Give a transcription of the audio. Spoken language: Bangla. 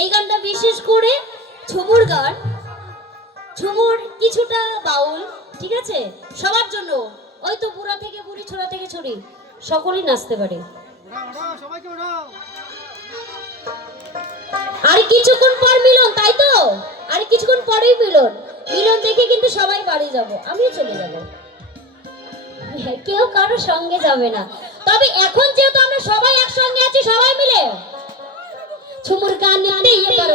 এই গানটা বিশেষ করে ঝুমুর গান, ঝুমুর কিছুটা বাউল, ঠিক আছে? সবার জন্য, ওই তো বুড়া থেকে বুড়ি, ছোড়া থেকে ছড়ি, সকলেই নাচতে পারে। আর কিছুক্ষণ পর মিলন, তাই তো? আর কিছুক্ষণ পরেই মিলন। মিলন দেখে কিন্তু সবাই বাড়ি যাব, আমিও চলে যাব, কেউ কারো সঙ্গে যাবে না। তবে এখন যেহেতু আমরা সবাই একসঙ্গে আছি, সবাই মিলে ঝুমুর গানে এবার